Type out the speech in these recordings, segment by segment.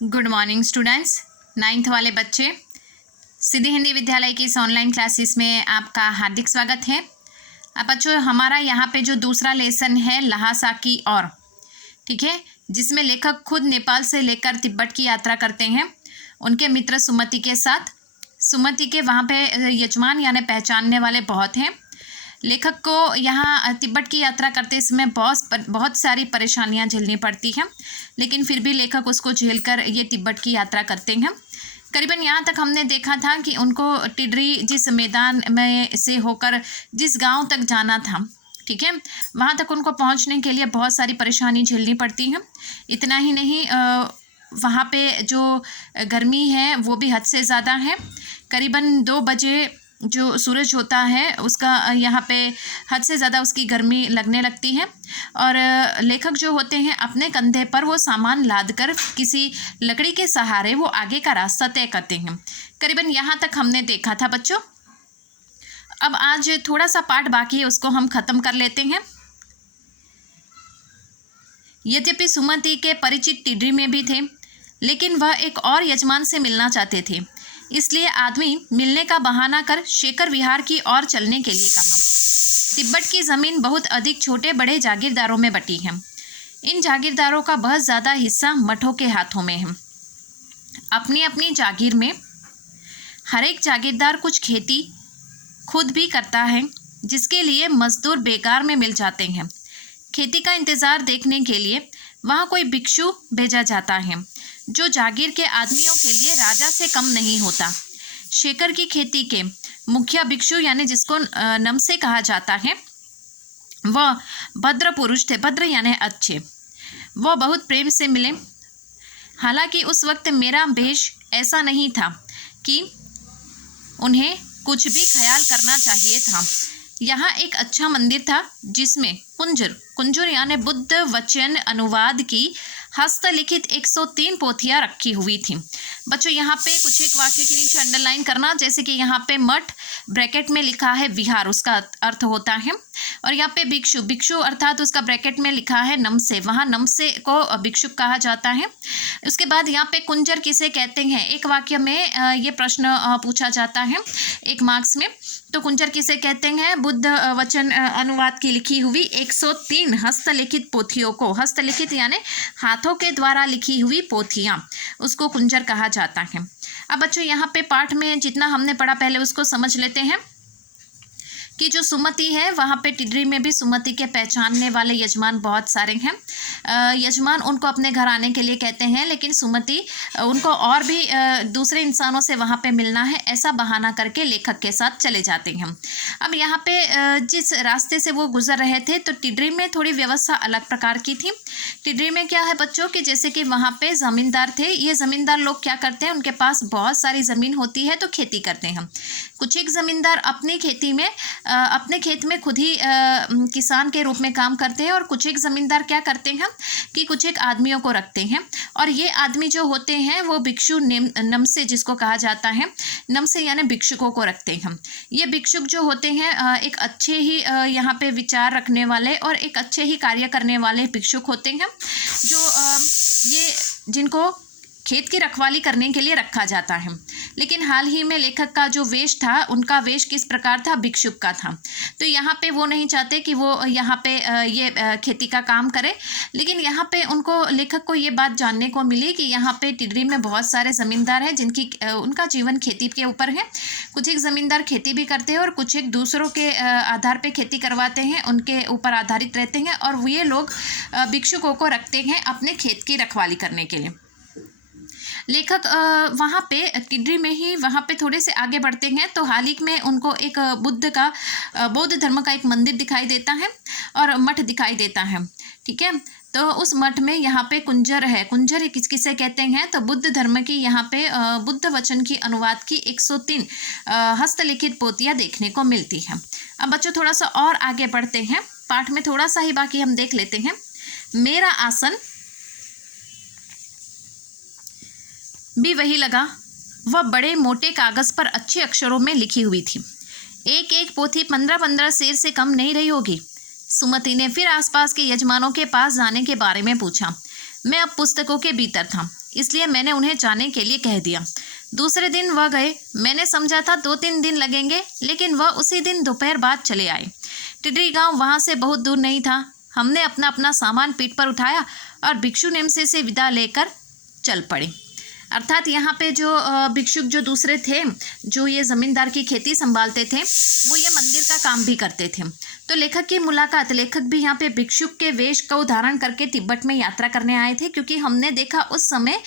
Good morning students. 9th वाले बच्चे, सिद्धि हिंदी विद्यालय की इस ऑनलाइन क्लासेस में आपका हार्दिक स्वागत है। अब बच्चों, हमारा यहाँ पे जो दूसरा लेसन है लहासा की ओर, ठीक है, जिसमें लेखक खुद नेपाल से लेकर तिब्बत की यात्रा करते हैं उनके मित्र सुमति के साथ। सुमति के वहाँ पे यजमान यानी पहचानने वाले बहुत हैं। लेखक को यहाँ तिब्बत की यात्रा करते समय बहुत सारी परेशानियाँ झेलनी पड़ती हैं, लेकिन फिर भी लेखक उसको झेलकर ये तिब्बत की यात्रा करते हैं। करीबन यहाँ तक हमने देखा था कि उनको टिड्री जिस मैदान में से होकर जिस गांव तक जाना था, ठीक है, वहाँ तक उनको पहुँचने के लिए बहुत सारी परेशानी झेलनी पड़ती हैं। इतना ही नहीं, वहाँ पे जो गर्मी है वो भी हद से ज़्यादा है। करीबन 2 बजे जो सूरज होता है उसका यहाँ पे हद से ज़्यादा उसकी गर्मी लगने लगती है, और लेखक जो होते हैं अपने कंधे पर वो सामान लादकर किसी लकड़ी के सहारे वो आगे का रास्ता तय करते हैं। करीबन यहाँ तक हमने देखा था बच्चों। अब आज थोड़ा सा पार्ट बाकी है, उसको हम ख़त्म कर लेते हैं। यद्यपि सुमति के परिचित टिड्री में भी थे, लेकिन वह एक और यजमान से मिलना चाहते थे, इसलिए आदमी मिलने का बहाना कर शेखर विहार की ओर चलने के लिए कहा। तिब्बत की ज़मीन बहुत अधिक छोटे बड़े जागीरदारों में बटी है। इन जागीरदारों का बहुत ज़्यादा हिस्सा मठों के हाथों में है। अपनी अपनी जागीर में हर एक जागीरदार कुछ खेती खुद भी करता है, जिसके लिए मजदूर बेकार में मिल जाते हैं। खेती का इंतज़ार देखने के लिए वहाँ कोई भिक्षु भेजा जाता है, जो जागीर के आदमियों के लिए राजा से कम नहीं होता। शेखर की खेती के मुखिया भिक्षु यानी जिसको नमसे कहा जाता है, वह भद्र पुरुष थे। भद्र यानी अच्छे। वह बहुत प्रेम से मिले। हालांकि उस वक्त मेरा भेष ऐसा नहीं था कि उन्हें कुछ भी ख्याल करना चाहिए था। यहाँ एक अच्छा मंदिर था जिसमें कुंजर यानी बुद्ध वचन अनुवाद की हस्तलिखित 103 पोथियाँ रखी हुई थी। बच्चों, यहाँ पे कुछ एक वाक्य के नीचे अंडरलाइन करना, जैसे कि यहाँ पे मठ ब्रैकेट में लिखा है विहार, उसका अर्थ होता है, और यहाँ पे भिक्षु अर्थात उसका ब्रैकेट में लिखा है नमसे, वहाँ नमसे को भिक्षुक कहा जाता है। उसके बाद यहाँ पे कुंजर किसे कहते हैं, एक वाक्य में ये प्रश्न पूछा जाता है एक मार्क्स में, तो कुंजर किसे कहते हैं? बुद्ध वचन अनुवाद की लिखी हुई 103 हस्तलिखित पोथियों को, हस्तलिखित यानी हाथों के द्वारा लिखी हुई पोथियाँ, उसको कुंजर कहा जाता है। अब बच्चों, यहाँ पे पाठ में जितना हमने पढ़ा पहले उसको समझ लेते हैं कि जो सुमति है वहाँ पे टिड्री में भी सुमति के पहचानने वाले यजमान बहुत सारे हैं। यजमान उनको अपने घर आने के लिए कहते हैं, लेकिन सुमति उनको और भी दूसरे इंसानों से वहाँ पे मिलना है ऐसा बहाना करके लेखक के साथ चले जाते हैं। अब यहाँ पे जिस रास्ते से वो गुजर रहे थे, तो टिड्री में थोड़ी व्यवस्था अलग प्रकार की थी। टिड्री में क्या है बच्चों कि जैसे कि वहाँ पे ज़मींदार थे। ये ज़मींदार लोग क्या करते हैं, उनके पास बहुत सारी ज़मीन होती है तो खेती करते हैं। कुछ एक ज़मींदार अपनी खेती में अपने खेत में खुद ही किसान के रूप में काम करते हैं, और कुछ एक ज़मींदार क्या करते हैं कि कुछ एक आदमियों को रखते हैं, और ये आदमी जो होते हैं वो भिक्षु नमसे जिसको कहा जाता है, नमसे यानी भिक्षुकों को रखते हैं। ये भिक्षुक जो होते हैं एक अच्छे ही यहाँ पे विचार रखने वाले और एक अच्छे ही कार्य करने वाले भिक्षुक होते हैं, जो ये जिनको खेत की रखवाली करने के लिए रखा जाता है। लेकिन हाल ही में लेखक का जो वेश था, उनका वेश किस प्रकार था? भिक्षुक का था। तो यहाँ पे वो नहीं चाहते कि वो यहाँ पे ये खेती का काम करे, लेकिन यहाँ पे उनको लेखक को ये बात जानने को मिली कि यहाँ पे टिड्री में बहुत सारे ज़मींदार हैं जिनकी उनका जीवन खेती के ऊपर है। कुछ एक ज़मींदार खेती भी करते हैं और कुछ एक दूसरों के आधार पर खेती करवाते हैं, उनके ऊपर आधारित रहते हैं, और ये लोग भिक्षुकों को रखते हैं अपने खेत की रखवाली करने के लिए। लेखक वहाँ पे टिड्री में ही वहाँ पे थोड़े से आगे बढ़ते हैं तो हाल ही में उनको एक बौद्ध धर्म का एक मंदिर दिखाई देता है और मठ दिखाई देता है, ठीक है। तो उस मठ में यहाँ पे कुंजर है। कुंजर किसे कहते हैं? तो बुद्ध धर्म की यहाँ पे बुद्ध वचन की अनुवाद की 103 हस्तलिखित पोथियाँ देखने को मिलती है। अब बच्चों, थोड़ा सा और आगे बढ़ते हैं, पाठ में थोड़ा सा ही बाकी हम देख लेते हैं। मेरा आसन भी वही लगा। वह बड़े मोटे कागज़ पर अच्छे अक्षरों में लिखी हुई थी। एक एक पोथी 15-15 शेर से कम नहीं रही होगी। सुमति ने फिर आसपास के यजमानों के पास जाने के बारे में पूछा। मैं अब पुस्तकों के भीतर था। इसलिए मैंने उन्हें जाने के लिए कह दिया। दूसरे दिन वह गए। मैंने समझा था 2-3 दिन लगेंगे, लेकिन वह उसी दिन दोपहर बाद चले आए। टिडरी गांव वहां से बहुत दूर नहीं था। हमने अपना अपना सामान पीठ पर उठाया और भिक्षु निमसे से विदा लेकर चल पड़े। अर्थात यहाँ पे जो भिक्षुक जो दूसरे थे, जो ये ज़मींदार की खेती संभालते थे, वो ये मंदिर का काम भी करते थे। तो लेखक की मुलाकात, लेखक भी यहाँ पे भिक्षुक के वेश को धारण करके तिब्बत में यात्रा करने आए थे, क्योंकि हमने देखा उस समय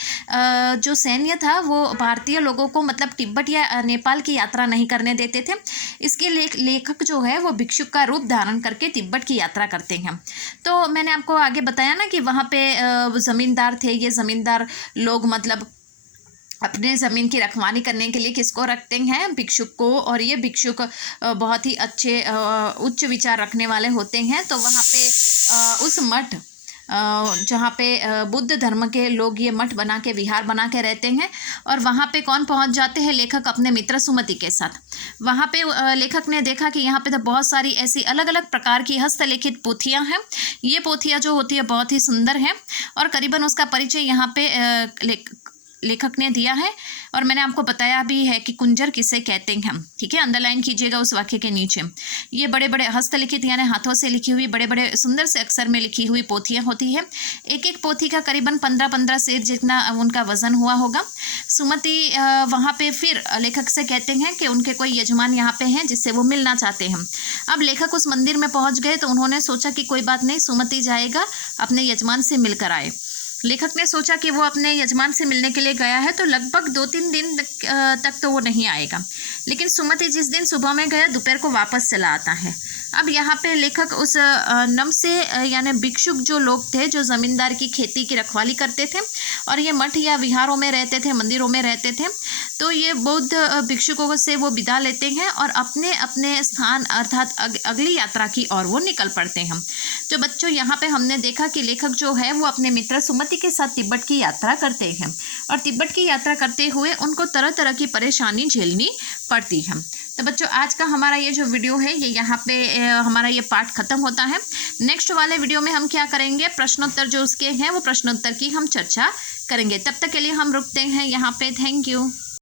जो सैन्य था वो भारतीय लोगों को मतलब तिब्बत या नेपाल की यात्रा नहीं करने देते थे। इसके लेखक जो है वो भिक्षुक का रूप धारण करके तिब्बत की यात्रा करते हैं। तो मैंने आपको आगे बताया ना कि वहाँ पे ज़मींदार थे। ये ज़मींदार लोग मतलब अपने ज़मीन की रखवाली करने के लिए किसको रखते हैं? भिक्षुक को। और ये भिक्षुक बहुत ही अच्छे उच्च विचार रखने वाले होते हैं। तो वहाँ पे उस मठ जहाँ पे बुद्ध धर्म के लोग ये मठ बना के विहार बना के रहते हैं। और वहाँ पे कौन पहुँच जाते हैं? लेखक अपने मित्र सुमति के साथ। वहाँ पे लेखक ने देखा कि यहाँ पे तो बहुत सारी ऐसी अलग अलग प्रकार की हस्तलिखित पोथियाँ हैं। ये पोथियाँ जो होती है बहुत ही सुंदर हैं और करीबन उसका परिचय यहाँ पे लेखक ने दिया है। और मैंने आपको बताया भी है कि कुंजर किसे कहते हैं। ठीक है, अंडरलाइन कीजिएगा उस वाक्य के नीचे। ये बड़े बड़े हस्तलिखित यानी हाथों से लिखी हुई बड़े बड़े सुंदर से अक्षर में लिखी हुई पोथियाँ होती है। एक एक पोथी का करीबन 15-15 सेर जितना उनका वजन हुआ होगा। सुमति वहाँ पे फिर लेखक से कहते हैं कि उनके कोई यजमान यहाँ पे हैं जिससे वो मिलना चाहते हैं। अब लेखक उस मंदिर में पहुँच गए तो उन्होंने सोचा कि कोई बात नहीं, सुमति जाएगा, अपने यजमान से मिलकर आए। लेखक ने सोचा कि वो अपने यजमान से मिलने के लिए गया है तो लगभग 2-3 दिन तक तो वो नहीं आएगा। लेकिन सुमति जिस दिन सुबह में गया दोपहर को वापस चला आता है। अब यहाँ पे लेखक उस नमसे यानी भिक्षुक जो लोग थे, जो ज़मींदार की खेती की रखवाली करते थे और ये मठ या विहारों में रहते थे, मंदिरों में रहते थे, तो ये बौद्ध भिक्षुकों से वो विदा लेते हैं और अपने अपने स्थान अर्थात अगली यात्रा की ओर वो निकल पड़ते हैं। तो बच्चों यहाँ पे हमने देखा कि लेखक जो है वो अपने मित्र सुमति के साथ तिब्बत की यात्रा करते हैं और तिब्बत की यात्रा करते हुए उनको तरह तरह की परेशानी झेलनी पड़ती है। तो बच्चों आज का हमारा ये जो वीडियो है ये यहाँ पे हमारा ये पार्ट ख़त्म होता है। नेक्स्ट वाले वीडियो में हम क्या करेंगे, प्रश्नोत्तर जो उसके हैं वो प्रश्नोत्तर की हम चर्चा करेंगे। तब तक के लिए हम रुकते हैं यहाँ पे। Thank you.